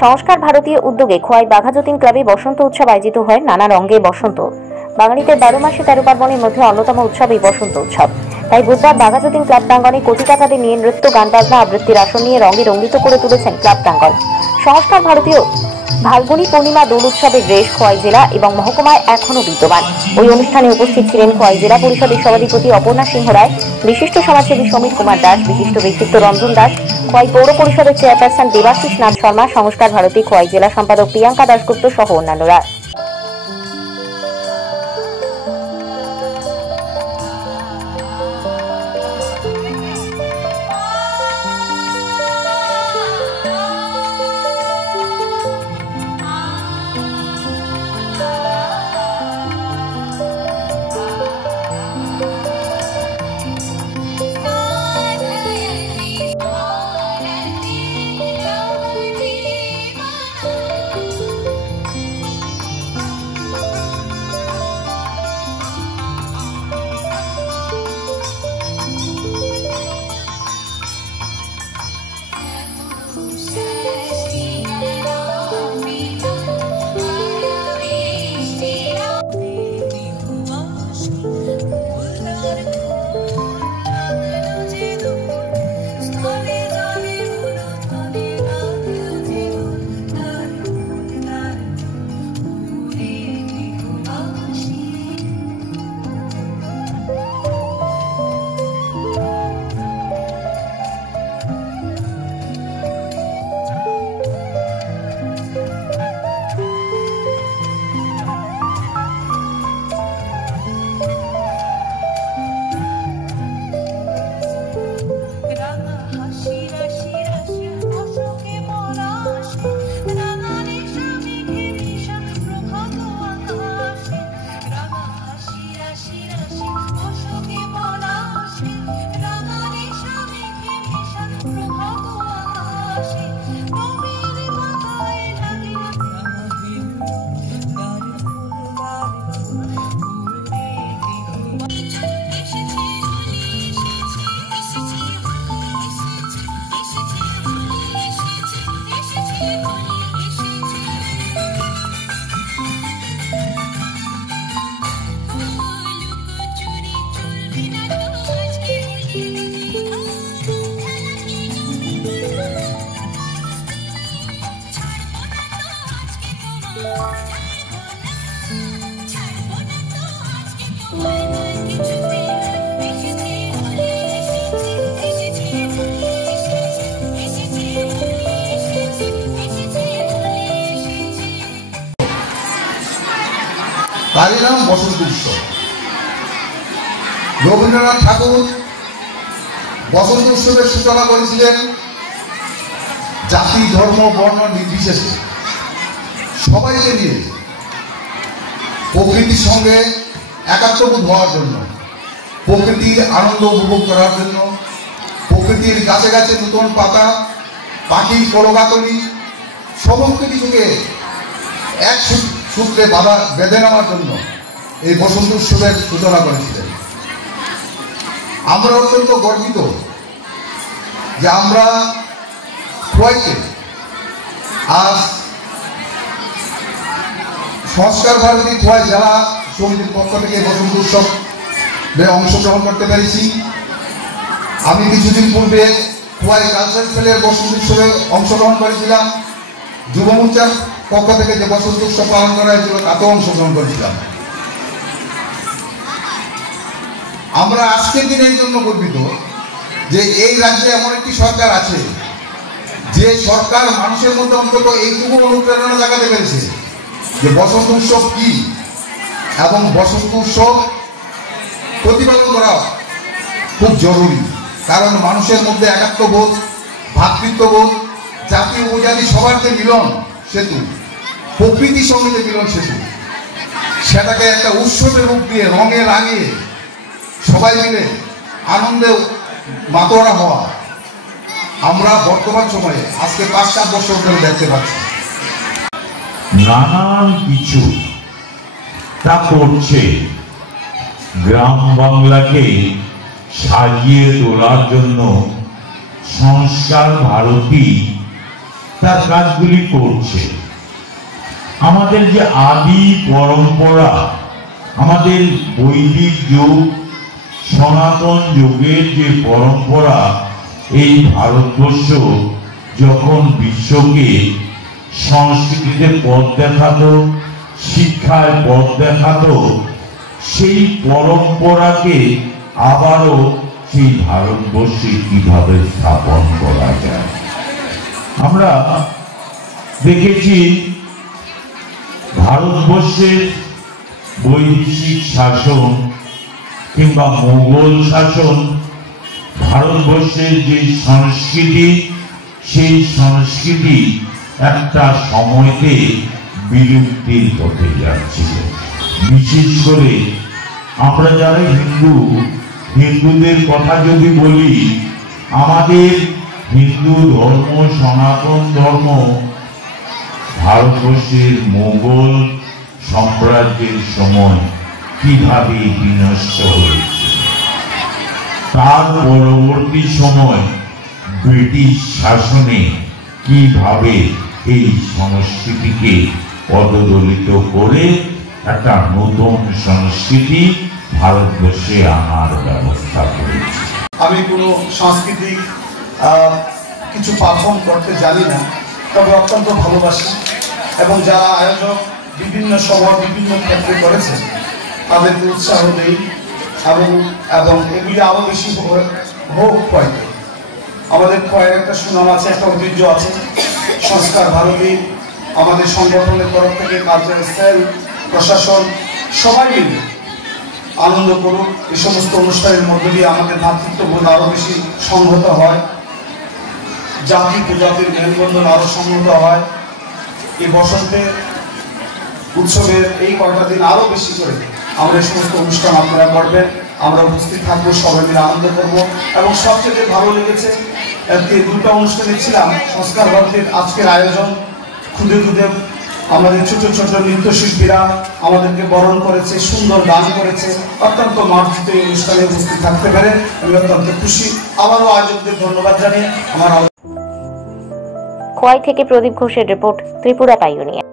সংস্কার ভারতীয় উদ্যোগে খোয়াই বাঘাযতীন ক্লাবে বসন্ত উৎসব আয়োজিত হয়। নানা রঙে বসন্ত। বাঙালিদের 12 মাসে 13 পার্বণের মধ্যে অন্যতম উৎসব এই বসন্ত উৎসব। তাই বুধবার বাঘাযতীন ক্লাব প্রাঙ্গণে কচিকাচাদের নিয়ে নৃত্য, গান বাজনা, আবৃত্তির আসর নিয়ে রঙে রঙ্গিত করে তুলেছেন ক্লাব প্রাঙ্গণ। সংস্কার ভারতীয় ফাল্গুনী পূর্ণিমা দোল উৎসবের রেশ খোয়াই জেলা এবং মহকুমায় এখনো বিদ্যমান। ওই অনুষ্ঠানে উপস্থিত ছিলেন খোয়াই জেলা পরিষদের সভাধিপতি অপর্ণা সিংহ রায়, বিশিষ্ট সমাজসেবী সমীর কুমার দাস, বিশিষ্ট ব্যক্তিত্ব রঞ্জন দাস, খোয়াই পৌর পরিষদের চেয়ারপারসন দেবাশিস নাথ শর্মা, সংস্কার ভারতী খোয়াই জেলা সম্পাদক প্রিয়াঙ্কা দাশগুপ্ত সহ অন্যান্যরা। তারই নাম বসন্ত উৎসব। রবীন্দ্রনাথ ঠাকুর বসন্ত উৎসবের সূচনা করেছিলেন জাতি, ধর্ম, বর্ণ নির্বিশেষে সবাইকে নিয়ে প্রকৃতির সঙ্গে একাত্মবোধ হওয়ার জন্য, প্রকৃতির আনন্দ উপভোগ করার জন্য, প্রকৃতির গাছে গাছে নতুন পাতা, পাখির কলকাকলি সমস্ত কিছুকে এক সূত্রে বেঁধে নেওয়ার জন্য এই বসন্ত উৎসবের সূচনা করেছিলেন। আমরা অত্যন্ত গর্বিত যে আমরা খোয়াইতে আজ সংস্কার ভারতী খোয়াই জেলা সমিতির পক্ষ থেকে বসন্ত উৎসবে অংশগ্রহণ করতে পেরেছি। আমি কিছুদিন পূর্বে খোয়াই কালচার সেলের বসন্ত উৎসবে অংশগ্রহণ করেছিলাম। যুব মোর্চার পক্ষ থেকে যে বসন্ত উৎসব পালন করা হয়েছিল তাতেও অংশগ্রহণ করেছিলাম। আমরা আজকের দিনে এই জন্য গর্বিত যে এই রাজ্যে এমন একটি সরকার আছে যে সরকার মানুষের মধ্যে অন্তত এইটুকু অনুপ্রেরণা জাগাতে পেরেছে যে বসন্ত উৎসব কি এবং বসন্ত উৎসব প্রতিপালন করা খুব জরুরি। কারণ মানুষের মধ্যে একাত্মবোধ, ভ্রাতৃত্ববোধ, জাতি উপজাতি সবার যে মিলন সেতু, প্রকৃতির সঙ্গে যে মিলন সেতু, সেটাকে একটা উৎসবের রূপ দিয়ে রঙে রাঙিয়ে সবাই মিলে আনন্দে মাতোয়ারা হওয়া আমরা বর্তমান সময়ে আজকে 5-7 বছর ধরে দেখতে পাচ্ছি। নানান কিছু তা করছে গ্রাম বাংলাকে সাজিয়ে তোলার জন্য সংস্কার ভারতী তার কাজগুলি করছে। আমাদের যে আদি পরম্পরা, আমাদের বৈদিক যুগ, সনাতন যুগের যে পরম্পরা, এই ভারতবর্ষ যখন বিশ্বকে সংস্কৃতিতে পথ দেখাতো, শিক্ষায় পথ দেখাতো, সেই পরম্পরাকে আবারও সেই ভারতবর্ষে কিভাবে স্থাপন করা যায়। আমরা দেখেছি ভারতবর্ষের বৈদেশিক শাসন কিংবা মোগল শাসন, ভারতবর্ষের যে সংস্কৃতি, সেই সংস্কৃতি একটা সময়তে বিলুপ্তির পথে যাচ্ছিল। বিশেষ করে আমরা যারা হিন্দুদের কথা যদি বলি, আমাদের হিন্দু ধর্ম, সনাতন ধর্ম ভারতবর্ষের মোগল সাম্রাজ্যের সময় কিভাবে বিনষ্ট হয়েছে, তার পরবর্তী সময় ব্রিটিশ শাসনে কিভাবে এই সংস্কৃতিকে পদদলিত করে একটা নতুন সংস্কৃতি ভারতবর্ষে আনার ব্যবস্থা করেছে। আমি কোনো সাংস্কৃতিক কিছু পারফর্ম করতে জানি না, তবে অত্যন্ত ভালোবাসি এবং যারা আয়োজক বিভিন্ন সময় বিভিন্ন ক্ষেত্রে করেছে তাদেরকে উৎসাহ দেই এবং এগুলি আরও বেশি হোক। খোয়াইতে আমাদের খোয়াইয়ের একটা সুনাম আছে, একটা ঐতিহ্য আছে। সংস্কার ভারতী আমাদের সংগঠনের তরফ থেকে, কালচারাল সেল, প্রশাসন সবাই মিলে আনন্দ করুক। এই সমস্ত অনুষ্ঠানের মধ্য দিয়ে আমাদের ভ্রাতৃত্ববোধ আরও বেশি সংহত হয়, জাতি প্রজাতির মেলবন্ধন আরও সংহত হয়। এই বসন্তে উৎসবের এই কয়টা দিন আরও বেশি করে আমরা এই সমস্ত অনুষ্ঠান আপনারা করবেন, আমরা উপস্থিত থাকবো, সবাই মিলে আনন্দ করবো। এবং সবচেয়ে ভালো লেগেছে দুটো অনুষ্ঠানে ছিলাম সংস্কার ভারতীর আজকের আয়োজন, খুদে খুদে আমাদের ছোট ছোট নৃত্যশিল্পীরা আমাদেরকে বরণ করেছে, সুন্দর গান করেছে। অত্যন্ত মার্জিত এই অনুষ্ঠানে উপস্থিত থাকতে পেরে আমি অত্যন্ত খুশি। আবারও আয়োজকদের ধন্যবাদ জানিয়ে আমার খোয়াই থেকে প্রদীপ ঘোষের রিপোর্ট, ত্রিপুরা পাইওনিয়ার।